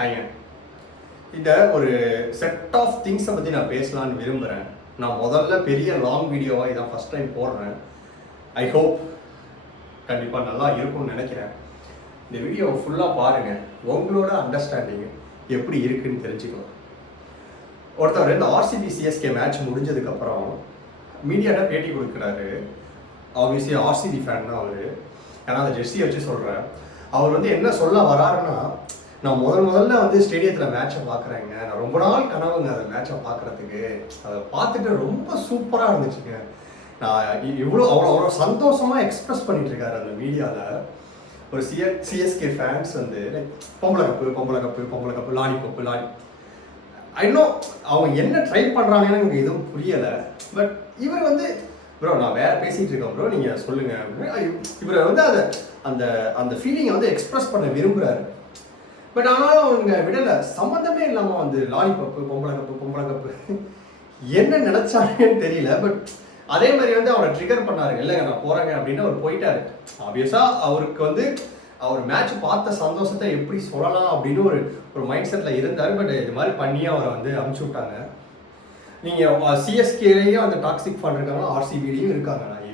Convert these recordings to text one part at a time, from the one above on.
ஹாய்ங்க. இந்த ஒரு set of திங்ஸை பற்றி நான் பேசலான்னு விரும்புகிறேன். நான் முதல்ல பெரிய லாங் வீடியோவாக இதான் ஃபஸ்ட் டைம் போடுறேன். ஐ ஹோப் கண்டிப்பாக நல்லா இருக்கும்னு நினைக்கிறேன். இந்த வீடியோவை ஃபுல்லாக பாருங்கள், உங்களோட அண்டர்ஸ்டாண்டிங் எப்படி இருக்குன்னு தெரிஞ்சுக்கலாம். ஒருத்தவர் இந்த ஆர்சிபி சிஎஸ்கே மேட்ச் முடிஞ்சதுக்கப்புறம் மீடியாட்ட பேட்டி கொடுக்குறாரு. ஆப்வியஸ்லி ஆர்சிபி ஃபேன் தான் அவர், ஏன்னா அந்த ஜெர்சியை வச்சு சொல்கிறேன். அவர் வந்து என்ன சொல்ல வராருன்னா, நான் முதல்ல வந்து ஸ்டேடியத்தில் மேட்சை பார்க்குறேங்க, நான் ரொம்ப நாள் கனவுங்க அந்த மேட்சை பார்க்குறதுக்கு. அதை பார்த்துட்டு ரொம்ப சூப்பராக இருந்துச்சுங்க. நான் அவ்வளோ சந்தோஷமாக எக்ஸ்ப்ரெஸ் பண்ணிட்டு இருக்காரு அந்த மீடியாவில். ஒரு சிஎஸ்கே ஃபேன்ஸ் வந்து லைக் பொம்பளை கப்பு லாலி இன்னும் அவங்க என்ன ட்ரை பண்ணுறாங்கன்னு எனக்கு எதுவும் புரியலை. பட் இவர் வந்து ப்ரோ நான் வேற பேசிகிட்டு இருக்கேன் ப்ரோ, நீங்கள் சொல்லுங்கள் அப்படின்னு இவர் வந்து அதை அந்த அந்த ஃபீலிங்கை வந்து எக்ஸ்ப்ரெஸ் பண்ண விரும்புகிறாரு. பட் ஆனாலும் அவங்க விடலை, சம்மந்தமே இல்லாமல் வந்து லாலிபப்பு பொம்பளை கப்பு என்ன நினச்சாங்கன்னு தெரியல. பட் அதே மாதிரி வந்து அவரை ட்ரிகர் பண்ணாருங்க, இல்லைங்க நான் போகிறேங்க அப்படின்னு அவர் போயிட்டாரு. ஆப்வியஸாக அவருக்கு வந்து அவர் மேட்ச் பார்த்த சந்தோஷத்தை எப்படி சொல்லலாம் அப்படின்னு ஒரு மைண்ட் செட்டில் இருந்தார். பட் இது மாதிரி பண்ணி அவரை வந்து அனுப்பிச்சி விட்டாங்க. நீங்கள் சிஎஸ்கேலேயும் அந்த டாக்ஸிக் ஃபேன் இருக்காங்க, ஆர்சிபிலையும் இருக்காங்க, நான்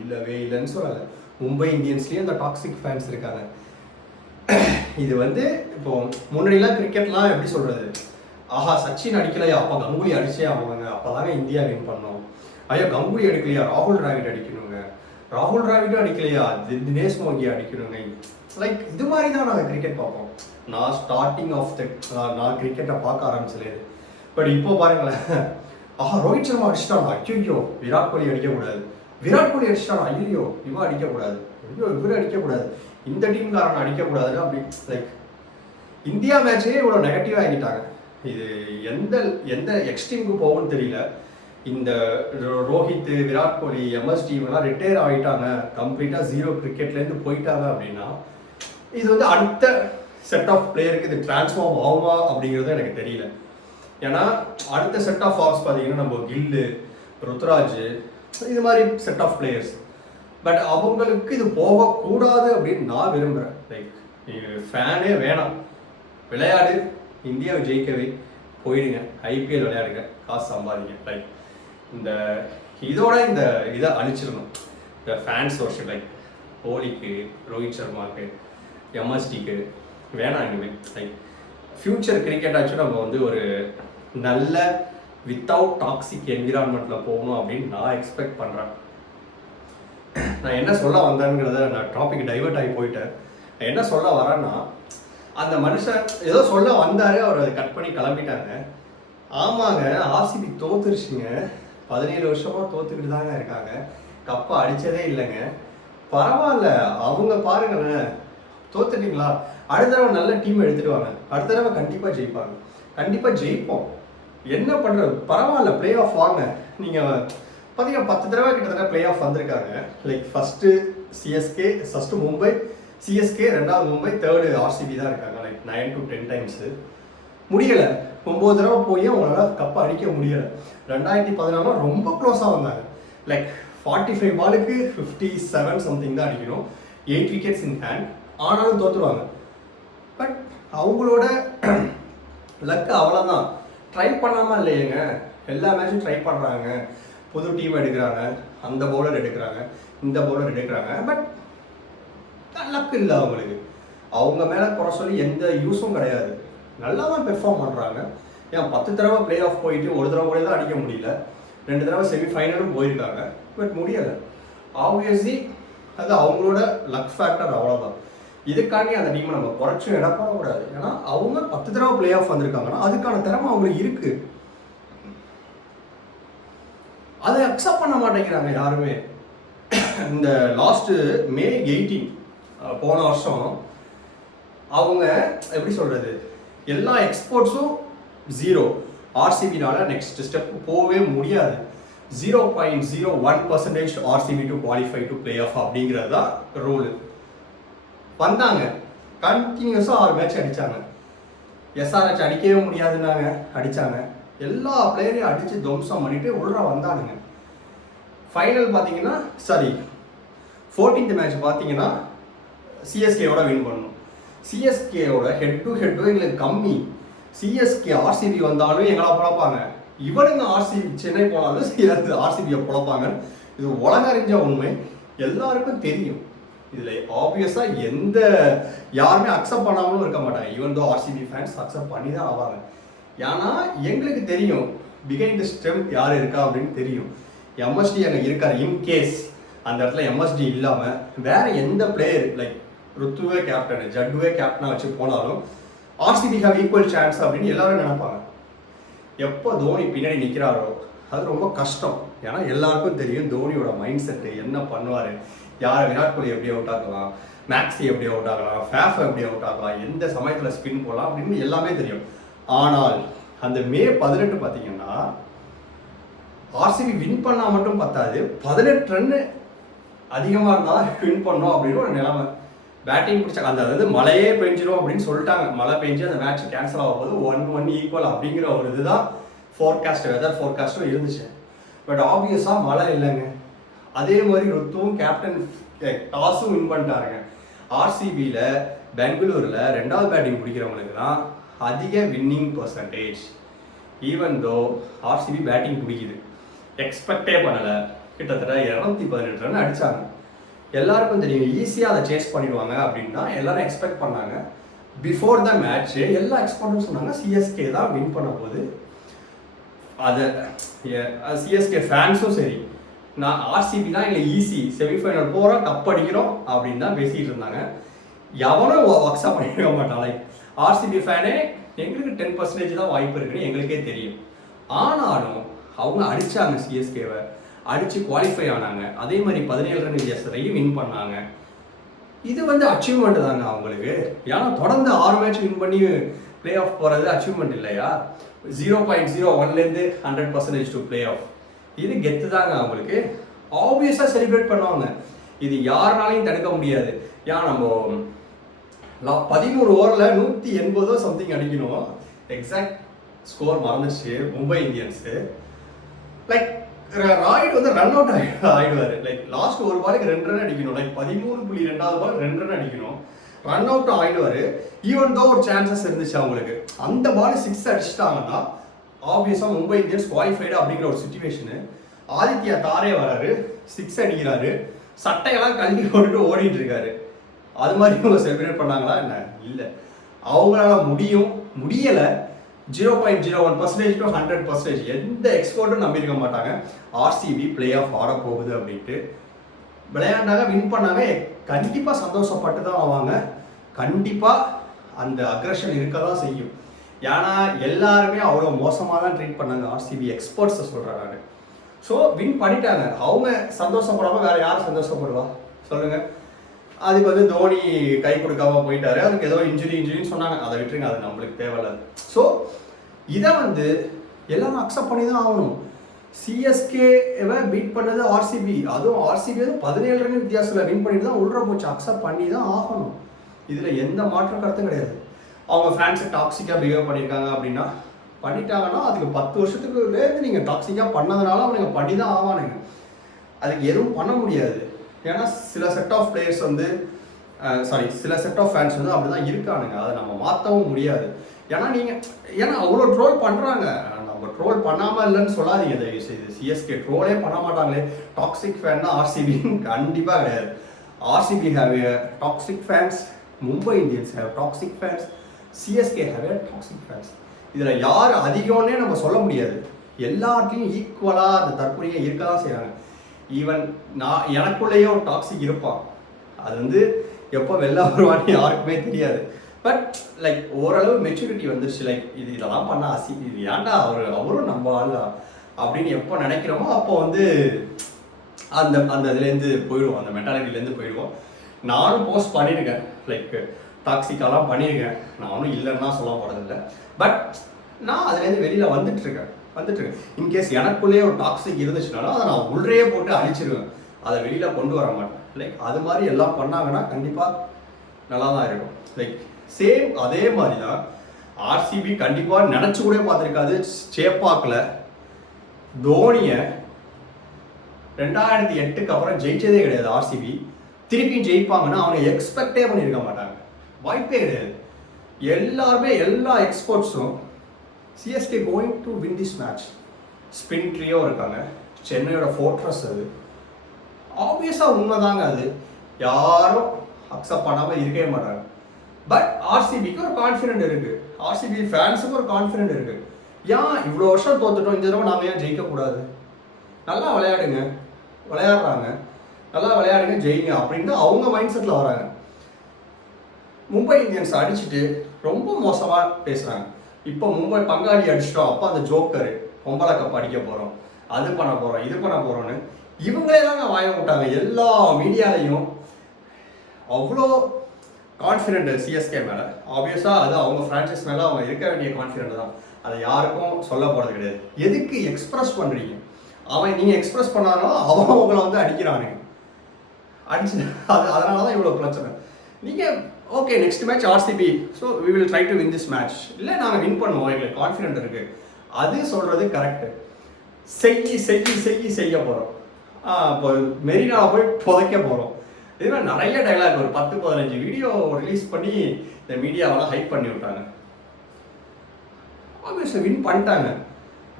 இல்லைன்னு சொல்லலை. மும்பை இந்தியன்ஸ்லேயும் அந்த டாக்ஸிக் ஃபேன்ஸ் இருக்காங்க. இது வந்து இப்போ முன்னாடிலாம் கிரிக்கெட்லாம் எப்படி சொல்கிறது, ஆஹா சச்சின் அடிக்கலையா அப்போ கங்குலி அடிச்சே ஆகுவாங்க, அப்போ தாங்க இந்தியா வின் பண்ணோம். ஐயோ கங்குலி அடிக்கலையா ராகுல் டிராவிட் அடிக்கணுங்க, ராகுல் டிராவிட்டும் அடிக்கலையா தினேஷ் மோகி அடிக்கணுங்க. லைக் இது மாதிரி தான் நாங்கள் கிரிக்கெட் பார்ப்போம். நான் கிரிக்கெட்டை பார்க்க ஆரம்பிச்சது. பட் இப்போ பாருங்களேன், ஆஹா ரோஹித் சர்மா அடிச்சிட்டானா, ஐயோ விராட் கோலி அடிக்கக்கூடாது, விராட் கோலி அடிச்சிட்டானா, ஐயோ இவன் அடிக்கக்கூடாது, ஐயோ இவர் அடிக்கக்கூடாது, இந்த டீம்காரன் அடிக்கக்கூடாதுன்னு அப்படி லைக் இந்தியா மேட்சே இவ்வளோ நெகட்டிவாக ஆகிட்டாங்க. இது எந்த எக்ஸ்ட்ரீமுக்கு போகும்னு தெரியல. இந்த ரோஹித், விராட் கோலி, எம்எஸ் டீம்லாம் ரிட்டையர் ஆகிட்டாங்க, கம்ப்ளீட்டாக ஜீரோ கிரிக்கெட்லேருந்து போயிட்டாங்க அப்படின்னா இது வந்து அடுத்த செட் ஆஃப் பிளேயருக்கு இது டிரான்ஸ்ஃபார்ம் ஆகுமா அப்படிங்கிறது எனக்கு தெரியல. ஏன்னா அடுத்த செட் ஆஃப் ஃபார்ம்ஸ் பார்த்தீங்கன்னா நம்ம கில்லு, ருத்ராஜ், இது மாதிரி செட் ஆஃப் பிளேயர்ஸ். பட் அவங்களுக்கு இது போகக்கூடாது அப்படின்னு நான் விரும்புகிறேன். லைக் ஃபேனே வேணாம், விளையாடு, இந்தியாவை ஜெயிக்கவே போயிடுங்க, ஐபிஎல் விளையாடுங்க, காசு சம்பாதிங்க. லைக் இந்த இதை அழிச்சிடணும். இந்த ஃபேன்ஸ் வருஷம் லைக் கோலிக்கு, ரோஹித் சர்மாவுக்கு, எம்எஸ்டிக்கு வேணாம் இனிமேல். லைக் ஃப்யூச்சர் கிரிக்கெட்டாச்சும் நம்ம வந்து ஒரு நல்ல வித்தவுட் டாக்ஸிக் என்விரான்மெண்ட்டில் போகணும் அப்படின்னு நான் எக்ஸ்பெக்ட் பண்ணுறேன். நான் என்ன சொல்ல வந்தேங்கிறத நான் டாபிக் டைவர்ட் ஆகி போயிட்டேன். நான் என்ன சொல்ல வரேன்னா, அந்த மனுஷன் ஏதோ சொல்ல வந்தார், அவர் அதை கட் பண்ணி கிளம்பிட்டாங்க. ஆமாங்க, ஆர்சிபி தோத்துருச்சுங்க, 17 வருஷமாக தோத்துக்கிட்டு தாங்க இருக்காங்க, கப்பை அடித்ததே இல்லைங்க. பரவாயில்ல, அவங்க பாருங்களேன், தோத்துட்டீங்களா, அடுத்த தடவை நல்ல டீம் எடுத்துகிட்டு வாங்க, அடுத்த தடவை கண்டிப்பாக ஜெயிப்பாங்க, கண்டிப்பாக ஜெயிப்போம், என்ன பண்ணுறது, பரவாயில்ல பிளே ஆஃப் வாங்க. நீங்கள் பார்த்தீங்கன்னா 10 தடவை கிட்டத்தட்ட பிளே ஆஃப் வந்திருக்காங்க. Like first CSK, first Mumbai, CSK, 2வது மும்பை, 3rd ஆர்சிபி தான் இருக்காங்க. லைக் 9 to 10 டைம்ஸு முடியலை. 9 தடவை போய் அவங்களால கப்பை அடிக்க முடியலை. 2014 ரொம்ப க்ளோஸாக வந்தாங்க. லைக் 45 பாலுக்கு 57 சம்திங் தான் அடிக்கணும், 8 விக்கெட்ஸ் இன் ஹேண்ட், ஆனாலும் தோற்றுருவாங்க. பட் அவங்களோட லக்கு அவ்வளோதான். ட்ரை பண்ணாமல் இல்லையேங்க, எல்லா மேட்சும் ட்ரை பண்ணுறாங்க, புது டீம் எடுக்கிறாங்க, அந்த பவுலர் எடுக்கிறாங்க, இந்த பவுலர் எடுக்கிறாங்க. பட் லக்கு இல்லை அவங்களுக்கு. அவங்க மேலே குறை சொல்லி எந்த யூஸும் கிடையாது. நல்லா தான் பெர்ஃபார்ம் பண்ணுறாங்க. ஏன் 10 தடவை பிளே ஆஃப் போயிட்டு ஒரு தடவை கூட தான் அடிக்க முடியல, 2 தடவை செமிஃபைனலும் போயிருக்காங்க, பட் முடியலை. ஆப்வியஸ்லி அது அவங்களோட லக் ஃபேக்டர், அவ்வளோதான். இதுக்காண்டி அந்த டீமை நம்ம குறைச்சும் இட போடக்கூடாது. ஏன்னா அவங்க 10 தடவை பிளே ஆஃப் வந்திருக்காங்கன்னா அதுக்கான திறமை அவங்களுக்கு இருக்குது. அதை அக்செப்ட் பண்ண மாட்டேங்கிறாங்க யாருமே. இந்த லாஸ்ட்டு May 18 போன வருஷம் அவங்க எப்படி சொல்கிறது, எல்லா எக்ஸ்போர்ட்ஸும் 0, ஆர்சிபினால நெக்ஸ்ட் ஸ்டெப் போகவே முடியாது. 0.01% RCB to qualify to play off அப்படிங்கிறது தான் ரூலு. வந்தாங்க, கண்டினியூஸாக 6 மேட்ச் அடித்தாங்க. எஸ்ஆர்ஹெச் அடிக்கவே முடியாதுன்னாங்க, அடித்தாங்க. எல்லா பிளேயரையும் அடித்து துவம்சம் பண்ணிட்டு உள்ளே வந்தானுங்க. ஃபைனல் பார்த்தீங்கன்னா 14th மேட்ச் பார்த்தீங்கன்னா சிஎஸ்கேவோட வின் பண்ணணும். சிஎஸ்கேவோட ஹெட் டு ஹெட்டும் எங்களுக்கு கம்மி. சிஎஸ்கே ஆர்சிபி வந்தாலும் எங்களா பொழப்பாங்க, இவனுங்க ஆர்சிபி சென்னை போனாலும் ஆர்சிபியை பொழப்பாங்கன்னு இது உலக அறிஞ்ச உண்மை, எல்லாருக்கும் தெரியும். இதில் ஆப்வியஸாக எந்த யாருமே அக்செப்ட் பண்ணாமலும் இருக்க மாட்டாங்க. Even though RCB fans accept பண்ணி தான் ஆவாங்க. ஏன்னா எங்களுக்கு தெரியும் பிஹைண்ட் தி ஸ்ட்ரென்த் யார் இருக்கா அப்படின்னு தெரியும். எம்எஸ்டி அங்கே இருக்கார். இன்கேஸ் அந்த இடத்துல எம்எஸ்டி இல்லாமல் வேற எந்த பிளேயர் லைக் ருத்துவே கேப்டன், ஜட்டுவே கேப்டனாக வச்சு போனாலும் ஆர்சிபி ஹேவ் ஈக்குவல் சான்ஸ் அப்படின்னு எல்லாரும் நினைப்பாங்க. எப்போ தோனி பின்னாடி நிற்கிறாரோ அது ரொம்ப கஷ்டம். ஏன்னா எல்லாருக்கும் தெரியும் தோனியோட மைண்ட் செட்டு என்ன பண்ணுவார், யார் விராட் கோலி எப்படி அவுட் ஆகலாம், மேக்ஸி எப்படி அவுட் ஆகலாம், ஃபேஃப் எப்படி அவுட் ஆகலாம், எந்த சமயத்தில் ஸ்பின் போடலாம் அப்படின்னு எல்லாமே தெரியும். ஆனால் அந்த மே 18 பார்த்தீங்கன்னா ஆர்சிபி வின் பண்ணால் மட்டும் பத்தாது, 18 ரன்னு அதிகமாக இருந்தால் வின் பண்ணோம் அப்படின்னு ஒரு நிலைமை. பேட்டிங் பிடிச்சாங்க, அந்த அதாவது மழையே பெஞ்சிடும் அப்படின்னு சொல்லிட்டாங்க. மழை பெஞ்சு அந்த மேட்ச் கேன்சல் ஆகும்போது 1-1 ஈக்குவல் அப்படிங்கிற ஒரு இதுதான் ஃபோர்காஸ்ட், வெதர் ஃபோர்காஸ்ட்டும் இருந்துச்சு. பட் ஆப்வியஸாக மழை இல்லைங்க. அதே மாதிரி ருத்துவும் கேப்டன் டாஸும் வின் பண்ணிட்டாருங்க. ஆர்சிபியில் பெங்களூரில் 2வது பேட்டிங் பிடிக்கிறவங்களுக்கு தான் அதிக winning percentage. Even though RCB batting பிடிக்குது, எக்ஸ்பெக்டே பண்ணலை. கிட்டத்தட்ட 218 ரன் அடித்தாங்க. எல்லாருக்கும் தெரியும் ஈஸியாக அதை சேஸ் பண்ணிடுவாங்க அப்படின்னு தான் எல்லாரும் எக்ஸ்பெக்ட் பண்ணாங்க. பிஃபோர் த மேட்ச்சு எல்லா எக்ஸ்பர்ட்டும் சொன்னாங்க சிஎஸ்கே தான் வின் பண்ண போகுது. அதை சிஎஸ்கே ஃபேன்ஸும் சரி, நான் ஆர்சிபி தான் எங்களுக்கு ஈஸி, செமிஃபைனல் போகிறோம், கப் அடிக்கிறோம் அப்படின்னு தான் பேசிகிட்டு இருந்தாங்க. எவனும் அக்செப்ட் பண்ணிக்க மாட்டான். லைக் ஆர்சிபி ஃபேனே எங்களுக்கு 10% தான் வாய்ப்பு இருக்குன்னு எங்களுக்கே தெரியும். ஆனாலும் அவங்க அடித்தாங்க, சிஎஸ்கேவை அடித்து குவாலிஃபை ஆனாங்க. அதே மாதிரி 17 ரன் வித்தியாசத்தையும் வின் பண்ணாங்க. இது அச்சீவ்மெண்ட் தாங்க அவங்களுக்கு. ஏன்னா தொடர்ந்து 6 மேட்ச் வின் பண்ணி பிளே ஆஃப் போகிறது அச்சீவ்மெண்ட் இல்லையா? 0.01லேருந்து 100% டு பிளே ஆஃப், இது கெத்து தாங்க அவங்களுக்கு. ஆப்வியஸாக செலிப்ரேட் பண்ணுவாங்க. இது யாருனாலையும் தடுக்க முடியாது. ஏன் நம்ம 13 ஓவரில் 180 சம்திங் அடிக்கணும். எக்ஸாக்ட் ஸ்கோர் மறந்துச்சு Mumbai Indians. Like Rayudu run out ஆயிடுவார். லைக் லாஸ்ட் ஒரு பாலுக்கு 2 ரன் அடிக்கணும். லைக் 13.2வது பால் 2 ரன் அடிக்கணும், ரன் அவுட் ஆயிடுவார். ஈவன் தான் ஒரு சான்சஸ் இருந்துச்சு அவங்களுக்கு. அந்த பால் 6 அடிச்சிட்டாங்கன்னா ஆப்வியஸாக மும்பை இந்தியன்ஸ் குவாலிஃபைடு அப்படிங்கிற ஒரு சுச்சுவேஷனு. ஆதித்யா தாரே வராரு, 6 அடிக்கிறாரு, சட்டையெல்லாம் கல்வி போட்டுட்டு ஓடிட்டு இருக்காரு. அது மாதிரி இவங்க செலிப்ரேட் பண்ணாங்களா என்ன? இல்லை, அவங்களால முடியலை. 0.01% டு 100%, எந்த எக்ஸ்பர்ட்டும் நம்பியிருக்க மாட்டாங்க ஆர்சிபி பிளே ஆஃப் ஆட போகுது அப்படின்ட்டு. விளையாண்டாங்க, வின் பண்ணாங்க, கண்டிப்பாக சந்தோஷப்பட்டு தான் ஆவாங்க. கண்டிப்பாக அந்த அக்ரஷன் இருக்க தான் செய்யும். ஏன்னா எல்லாருமே அவ்வளோ மோசமாக தான் ட்ரீட் பண்ணாங்க ஆர்சிபி எக்ஸ்பர்ட்ஸை சொல்கிறேன் நான். ஸோ வின் பண்ணிட்டாங்க, அவங்க சந்தோஷப்படாமல் வேறு யார் சந்தோஷப்படுவா சொல்லுங்கள்? அதுக்கு தோனி கை கொடுக்காம போயிட்டாரு, அதுக்கு ஏதோ இன்ஜுரின்னு சொன்னாங்க, அதை விட்டுருங்க, அது நம்மளுக்கு தேவையில்லை. ஸோ இதை எல்லாரும் அக்செப்ட் பண்ணி தான் ஆகணும். சிஎஸ்கேவை பீட் பண்ணது ஆர்சிபி, அதுவும் ஆர்சிபி 17 ரன் வித்தியாசத்தில் வின் பண்ணிட்டு தான் உள்ள போச்சு. அக்செப்ட் பண்ணி தான் ஆகணும், இதில் எந்த மாற்றம் கருத்தும் கிடையாது. அவங்க ஃபேன்ஸை டாக்ஸிக்காக பிஹேவ் பண்ணியிருக்காங்க அப்படின்னா பண்ணிட்டாங்கன்னா அதுக்கு 10 வருஷத்துக்குள்ளேருந்து நீங்கள் டாக்ஸிக்காக பண்ணதுனால அவங்க பண்ணி தான் ஆவானுங்க. அதுக்கு எதுவும் பண்ண முடியாது. ஏன்னா சில செட் ஆஃப் பிளேயர்ஸ் சில செட் ஆஃப் ஃபேன்ஸ் அப்படி தான் இருக்கானுங்க. அதை நம்ம மாற்றவும் முடியாது. ஏன்னா அவ்வளோ ட்ரோல் பண்ணுறாங்க. நம்ம ட்ரோல் பண்ணாமல் இல்லைன்னு சொல்லாதீங்க தயவு செய்து. சிஎஸ்கே ட்ரோலே பண்ண மாட்டாங்களே. டாக்ஸிக் ஃபேன் தான் ஆர்சிபின்னு கண்டிப்பாக கிடையாது. RCB have A toxic fans, Mumbai Indians have toxic fans, CSK have A toxic fans. இதில் யார் அதிகம்னே நம்ம சொல்ல முடியாது. எல்லாத்தையும் ஈக்குவலாக அந்த தற்போதைய இருக்க தான் செய்கிறாங்க. ஈவன் எனக்குள்ளேயே ஒரு டாக்ஸிக் இருப்பான். அது எப்போ வெளில வருவான்னு யாருக்குமே தெரியாது. பட் லைக் ஓரளவு மெச்சூரிட்டி வந்துருச்சு. லைக் இதெல்லாம் பண்ண இது ஏன்டா அவரும் நம்ம ஆளா அப்படின்னு எப்போ நினைக்கிறோமோ அப்போ அந்த இதுலேருந்து போயிடுவோம், அந்த மென்டாலிட்டிலேருந்து போயிடுவோம். நானும் போஸ்ட் பண்ணியிருக்கேன், லைக் டாக்ஸிக்காலாம் பண்ணியிருக்கேன். நானும் இல்லைன்னா சொல்ல போகிறதில்ல. பட் நான் அதுலேருந்து வெளியில் வந்துட்டுருக்கேன். இன்கேஸ் எனக்குள்ளேயே ஒரு டாக்ஸிக் இருந்துச்சுனாலும் அதை நான் உள்ளே போட்டு அழிச்சிருவேன், அதை வெளியில் கொண்டு வர மாட்டேன். லைக் அது மாதிரி எல்லாம் பண்ணாங்கன்னா கண்டிப்பாக நல்லா தான் இருக்கும். லைக் சேம் அதே மாதிரி தான் ஆர்சிபி கண்டிப்பாக நினச்சி கூட பார்த்துருக்காது. சேப்பாக்கில் தோனியை 2008க்கு அப்புறம் ஜெயிச்சதே கிடையாது ஆர்சிபி. திருப்பியும் ஜெயிப்பாங்கன்னா அவங்க எக்ஸ்பெக்டே பண்ணியிருக்க மாட்டாங்க, வாய்ப்பே கிடையாது. எல்லாருமே எல்லா எக்ஸ்பர்ட்ஸும் CSK going to win this match. Spin trio இருக்காங்க, சென்னையோட ஃபோர்ட்ரஸ் அது. ஆப்வியஸாக உண்மைதாங்க, அது யாரும் அக்செப்ட் பண்ணாமல் இருக்கவே மாட்டாங்க. பட் ஆர்சிபிக்கு ஒரு கான்ஃபிடென்ட் இருக்குது, ஆர்சிபி ஃபேன்ஸுக்கு ஒரு கான்ஃபிடென்ட் இருக்குது. ஏன் இவ்வளோ வருஷம் தோத்துட்டோம், இந்த தடவை நாங்கள் ஏன் ஜெயிக்கக்கூடாது? நல்லா விளையாடுங்க, விளையாடுறாங்க, நல்லா விளையாடுங்க, ஜெயிங்க அப்படின்னு அவங்க மைண்ட் செட்டில் வராங்க. மும்பை இந்தியன்ஸ் அடிச்சுட்டு ரொம்ப மோசமாக பேசுகிறாங்க. இப்போ மும்பை பங்காளி அடிச்சிட்டோம், அப்போ அந்த ஜோக்கரு பொம்பளை கப் அடிக்க போகிறோம், அது பண்ண போகிறோம், இது பண்ண போகிறோன்னு இவங்களே தாங்க வாய விட்டாங்க. எல்லா மீடியாலையும் அவ்வளோ கான்ஃபிடென்ட் சிஎஸ்கே மேலே. ஆப்வியஸாக அது அவங்க ஃப்ரான்ச்சைஸ் மேலே அவங்க இருக்க வேண்டிய கான்ஃபிடென்ட் தான், அதை யாருக்கும் சொல்ல போகிறது கிடையாது. எதுக்கு எக்ஸ்ப்ரெஸ் பண்ணுறீங்க? அவன் நீங்கள் எக்ஸ்ப்ரெஸ் பண்ணாலும் அவன் உங்களை வந்து அடிக்கிறானுங்க, அடிச்சு அதனால தான் இவ்வளோ பிரச்சனை. நீங்கள் okay next match RCB, so we will try to win this match, இல்லை நாங்கள் வின் பண்ணுவோம், எங்களுக்கு கான்ஃபிடென்ட் இருக்குது, அது சொல்கிறது கரெக்டு. செய்ய போகிறோம், இப்போ மெரினாவில் போய் புதைக்க போகிறோம். இதுமாதிரி நிறைய டைலாக், ஒரு 10-15 வீடியோ ரிலீஸ் பண்ணி இந்த மீடியாவெல்லாம் ஹைப் பண்ணி விட்டாங்க. ஆப்வியஸாக வின் பண்ணிட்டாங்க.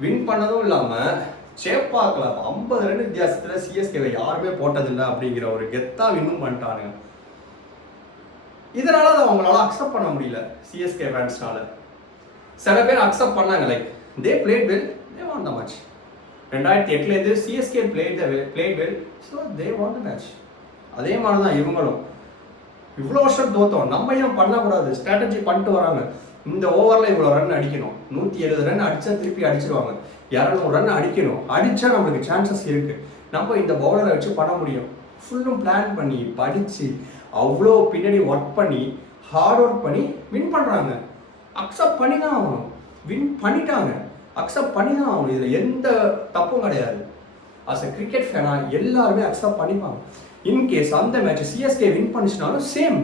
வின் பண்ணதும் இல்லாமல் சேப்பாக்கில் 50 ரன் வித்தியாசத்தில் சிஎஸ்கேவை யாருமே போட்டதில்லை அப்படிங்கிற ஒரு கெத்தாக வின்னும் பண்ணிட்டானுங்க. இதனால அதை அவங்களால அக்செப்ட் பண்ண முடியல சிஎஸ்கே ஃபேன்ஸ்னால. சில பேர் அக்செப்ட் பண்ணாங்க, like they played well, they won the match. 2008 CSK played well, so they won the match. அதே மாதிரி தான் இவங்களும் இவ்வளோ வருஷம் தோத்தோம், நம்ம ஏன் பண்ணக்கூடாது? ஸ்ட்ராட்டஜி பண்ணிட்டு வராங்க. இந்த ஓவரில் இவ்வளோ ரன் அடிக்கணும், 170 ரன் அடித்தா திருப்பி அடிச்சிருவாங்க, 200 ரன் அடிக்கணும், அடித்தா நம்மளுக்கு சான்சஸ் இருக்குது, நம்ம இந்த பவுலரை வச்சு பண்ண முடியும். ஃபுல்லும் பிளான் பண்ணி படித்து அவ்வளோ பின்னாடி ஒர்க் பண்ணி ஹார்ட் ஒர்க் பண்ணி வின் பண்ணுறாங்க. அக்செப்ட் பண்ணி தான் ஆகணும். வின் பண்ணிட்டாங்க, அக்செப்ட் பண்ணி தான் ஆகணும். இதில் எந்த தப்பும் கிடையாது. அஸ் அ கிரிக்கெட் ஃபேனாக எல்லாருமே அக்செப்ட் பண்ணிப்பாங்க. இன்கேஸ் அந்த மேட்ச் சிஎஸ்கே வின் பண்ணிச்சுனாலும் same,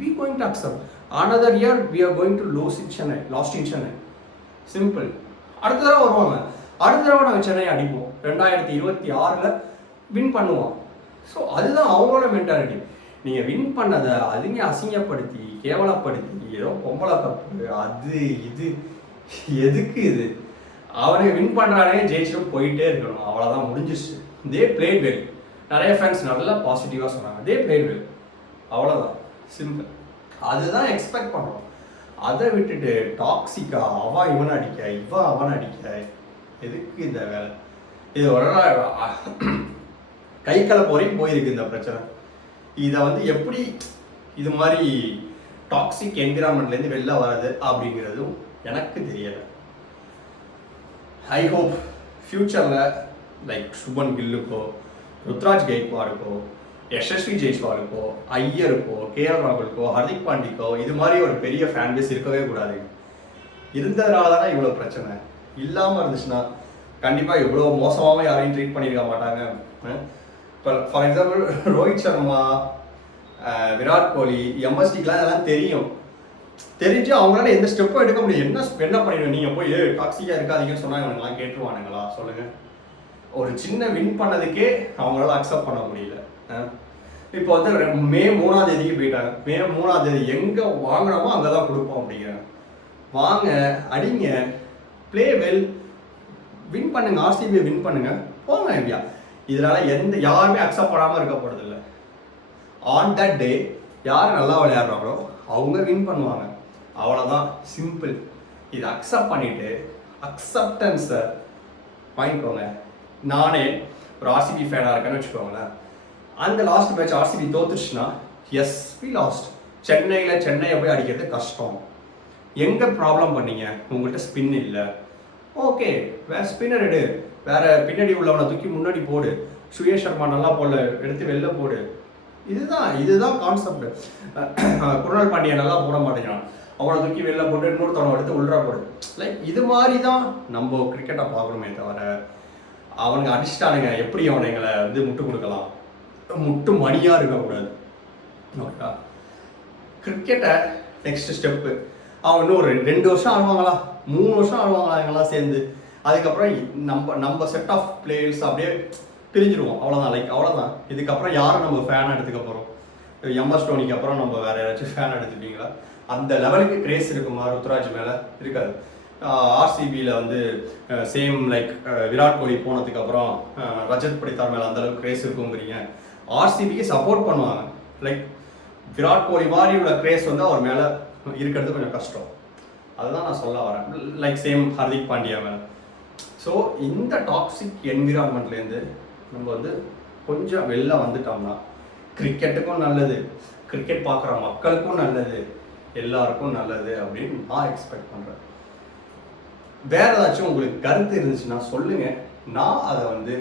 we going to accept. Another year we are going to lost in Chennai, simple. அடுத்த தடவை வருவாங்க, அடுத்த தடவை நாங்கள் சென்னை அடிப்போம், 2026 வின் பண்ணுவோம். ஸோ அதுதான் அவங்களோட மென்டாலிட்டி. நீங்கள் வின் பண்ணதை அதுங்க அசிங்கப்படுத்தி கேவலப்படுத்தி ஏதோ பொம்பளை கப்பு அது இது எதுக்கு? இது அவனை வின் பண்ணுறானே ஜெயிச்சுட்டு போயிட்டே இருக்கணும், அவ்வளோதான், முடிஞ்சிச்சு. தே பிளேட் வெல். நிறைய ஃபேன்ஸ் நல்லா பாசிட்டிவாக சொன்னாங்க, தே பிளேட் வெல், அவ்வளோதான், சிம்பிள். அதுதான் எக்ஸ்பெக்ட் பண்ணுறோம். அதை விட்டுட்டு டாக்ஸிக்கா அவன் இவனை அடிக்க, இவன் அவனை அடிக்க, எதுக்கு இந்த வேலை? இது ஒரு கை கலப்பு வரைக்கும் போயிருக்கு இந்த பிரச்சனை. இதை வந்து எப்படி இது மாதிரி டாக்ஸிக் என்விரான்மெண்ட்லேருந்து வெளில வராது அப்படிங்கிறதும் எனக்கு தெரியலை. ஐ ஹோப் ஃப்யூச்சரில் லைக் சுபன் கில்லுக்கோ, ருத்ராஜ் கெய்க்வாடுக்கோ, யசஸ்வி ஜெய்ஸ்வாலுக்கோ, ஐயருக்கோ, கேஎல் ராகுலுக்கோ, ஹர்திக் பாண்டிக்கோ இது மாதிரி ஒரு பெரிய ஃபேன் பேஸ் இருக்கவே கூடாது. இருந்ததுனால தானே இவ்வளோ பிரச்சனை. இல்லாமல் இருந்துச்சுன்னா கண்டிப்பாக இவ்வளோ மோசமாக யாரையும் ட்ரீட் பண்ணியிருக்க மாட்டாங்க. இப்போ ஃபார் எக்ஸாம்பிள் ரோஹித் சர்மா, விராட் கோலி, எம்எஸ்டிக்கெலாம் இதெல்லாம் தெரியும். தெரிஞ்சு அவங்களால எந்த ஸ்டெப்பும் எடுக்க முடியும். என்ன பண்ணிடுவேன்? நீங்கள் போய் டாக்ஸிக்காக இருக்காதீங்கன்னு சொன்னால் இவனுங்களாம் கேட்டுருவானுங்களா சொல்லுங்கள்? ஒரு சின்ன வின் பண்ணதுக்கே அவங்களால அக்செப்ட் பண்ண முடியல. இப்போ வந்து மே 3ஆம் தேதிக்கு போயிட்டாங்க. மே 3ஆம் தேதி எங்கே வாங்கினோமோ அங்கே தான் கொடுப்போம் அப்படிங்கிறாங்க. வாங்க, அடிங்க, பிளே வெல், வின் பண்ணுங்க, ஆர்சிபியை வின் பண்ணுங்க, போங்க இந்தியா. இதனால யாருமே அக்செப்ட் பண்ணாமல் இருக்க போகிறதில்ல. ஆன் தட் டே யார் நல்லா விளையாடுறாங்களோ அவங்க வின் பண்ணுவாங்க, அவ்வளோதான், சிம்பிள். இது அக்செப்ட் பண்ணிவிட்டு அக்செப்டன்ஸை வாங்கிக்கோங்க. நானே ஒரு ஆர்சிபி ஃபேனாக இருக்கேன்னு வச்சுக்கோங்களேன். அந்த லாஸ்ட் மேட்ச் ஆர்சிபி தோத்துச்சுன்னா எஸ் வி லாஸ்ட். சென்னையை போய் அடிக்கிறது கஷ்டம். எங்கே ப்ராப்ளம் பண்ணீங்க? உங்கள்கிட்ட ஸ்பின் இல்லை, ஓகே, வேறு ஸ்பின்னர் எடு, வேறு பின்னாடி உள்ளவனை தூக்கி முன்னாடி போடு, சுயேஷ் சர்மா நல்லா போடல எடுத்து வெளில போடு. இதுதான் கான்செப்ட். குருணால் பாண்டியா நல்லா போட மாட்டேங்கிறான், அவனை தூக்கி வெளில போட்டு இன்னொருத்தவனை எடுத்து உள்ளா போடு. லைக் இது மாதிரி தான் நம்ம கிரிக்கெட்டை பார்க்கணுமே தவிர அவனுங்க அடிச்சிட்டானுங்க எப்படி அவனுங்களை வந்து முட்டு கொடுக்கலாம், முட்டு மணியாக இருக்கக்கூடாது. ஓகேடா, கிரிக்கெட்டை நெக்ஸ்ட் ஸ்டெப்பு அவன் இன்னும் ஒரு 2 வருஷம் ஆடுவாங்களா, 3 வருஷம் ஆடுவாங்களா இவங்கெல்லாம் சேர்ந்து. அதுக்கப்புறம் நம்ம செட் ஆஃப் பிளேயர்ஸ் அப்படியே பிரிஞ்சிருவோம், அவ்வளோதான். லைக் அவ்வளோதான். இதுக்கப்புறம் யாரை நம்ம ஃபேனாக எடுத்துக்க போகிறோம்? எம்எஸ் டோனிக்கு அப்புறம் நம்ம வேறு யாராச்சும் ஃபேன் எடுத்துட்டீங்களா? அந்த லெவலுக்கு கிரேஸ் இருக்குமா ருத்ராஜ் மேலே? இருக்காது. ஆர்சிபியில் வந்து சேம் லைக் விராட் கோலி போனதுக்கப்புறம் ரஜத் படித்தார் மேலே அந்தளவுக்கு கிரேஸ் இருக்குங்கிறீங்க. ஆர்சிபிக்கு சப்போர்ட் பண்ணுவாங்க. லைக் விராட் கோலி மாதிரி உள்ள கிரேஸ் வந்து அவர் மேலே இருக்கிறது கொஞ்சம் கஷ்டம். அதுதான் நான் சொல்ல வரேன். லைக் சேம் ஹர்திக் பாண்டியா மேலே. ஸோ இந்த டாக்ஸிக் என்விரான்மெண்ட்லேருந்து நம்ம வந்து கொஞ்சம் வெளில வந்துட்டோம்னா கிரிக்கெட்டுக்கும் நல்லது, கிரிக்கெட் பார்க்குற மக்களுக்கும் நல்லது, எல்லாருக்கும் நல்லது அப்படின்னு நான் எக்ஸ்பெக்ட் பண்ணுறேன். வேற ஏதாச்சும் உங்களுக்கு கருத்து இருந்துச்சுன்னா சொல்லுங்க. நான் அதை வந்து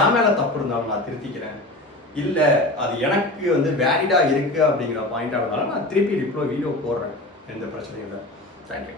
என் மேலே தப்பு இருந்தாலும் நான் திருத்திக்கிறேன். இல்லை அது எனக்கு வந்து வேலிடாக இருக்குது அப்படிங்கிற பாயிண்டாக இருந்தாலும் நான் திருப்பி ரிப்ளோ வீடியோ போடுறேன். எந்த பிரச்சனையும் இல்லை. தேங்க்யூ.